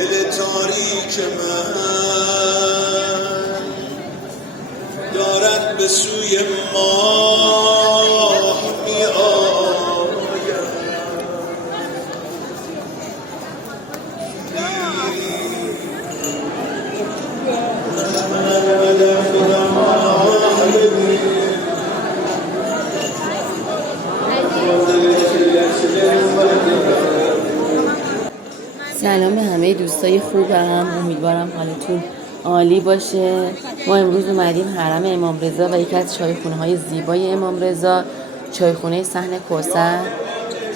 دل تاریک من دارد به سوی ماه می آید. سلام به همه دوستای خوبم، امیدوارم حالتون عالی باشه. ما امروز اومدیم حرم امام رضا و یکی از چایخونه‌های زیبای امام رضا، چایخونه صحن کوثر،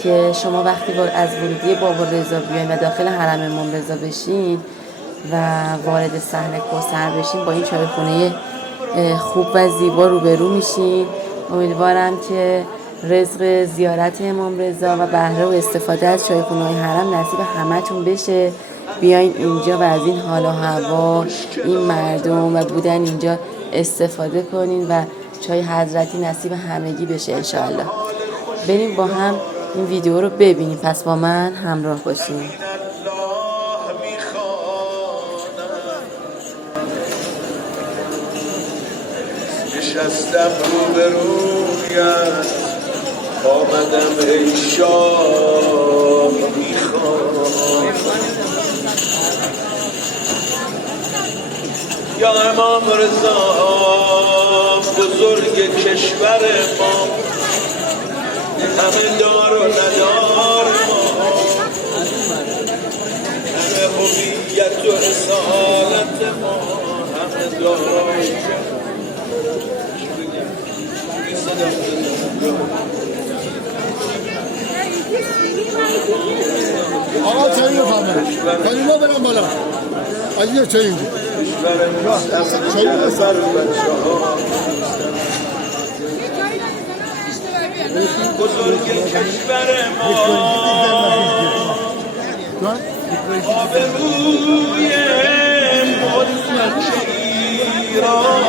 که شما وقتی از ورودی باب رضا بیاین و داخل حرم امام رضا بشین و وارد صحن کوثر بشین با این چایخونه خوب و زیبا روبرو میشین. امیدوارم که رزق زیارت امام رضا و بهره و استفاده از چایخونه‌های حرم نصیب همتون بشه. بیاین اینجا و از این حال و هوا، این مردم و بودن اینجا استفاده کنین و چای حضرتی نصیب همگی بشه انشاءالله. بریم با هم این ویدیو رو ببینیم، پس با من همراه باشین. نشستم روبرویت آمدم ای شاه میخوام، یا امام رضا بزرگ کشور ما، همه دار و ندار ما، همه هویت و رسالت ما، همه دارای آقا چایی بفهمه کالیما برم بالا علیه چایی اینجا چایی بسر بچه ها بزرگ کشور ما، آبروی ملک ایران،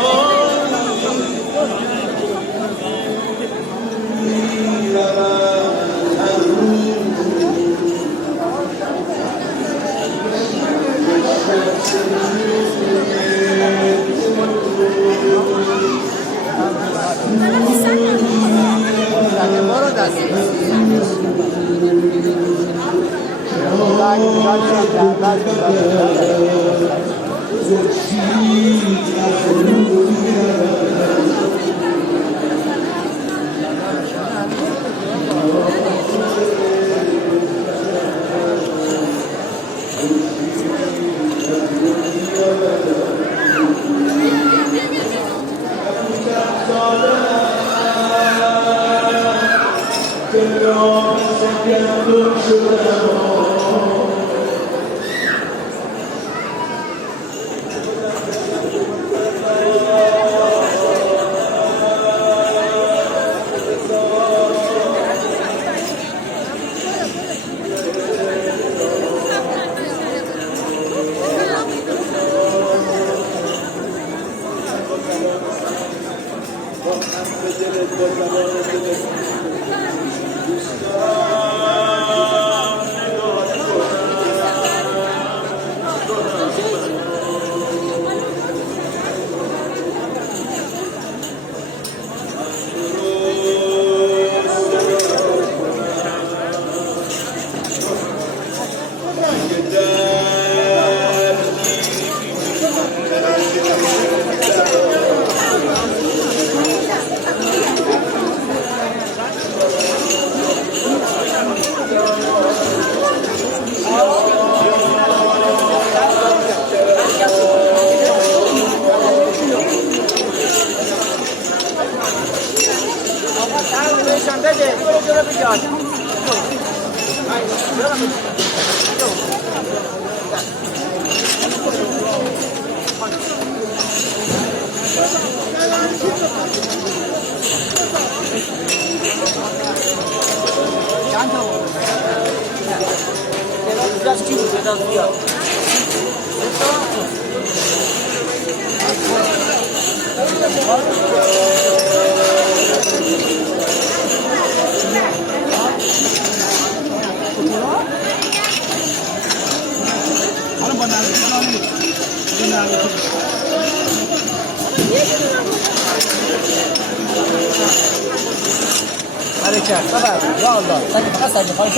حرکت ببر یا الله فقط سجه خالص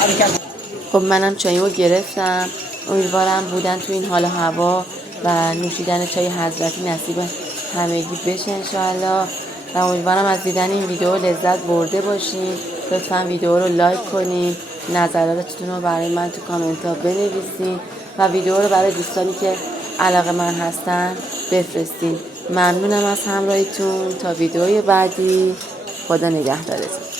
حرکت. خب منم چایمو گرفتم. امیدوارم بودن تو این حال و هوا و نوشیدن چای حضرتی نصیب همگی بشه انشاءالله و امیدوارم از دیدن این ویدیو لذت برده باشین. لطفا ویدیو رو لایک کنین، نظراتتون رو برای من تو کامنت ها بنویسین و ویدیو رو برای دوستانی که علاقه من هستن بفرستین. ممنونم از همراهیتون. تا ویدیوی بعدی، خدا نگهدارتون.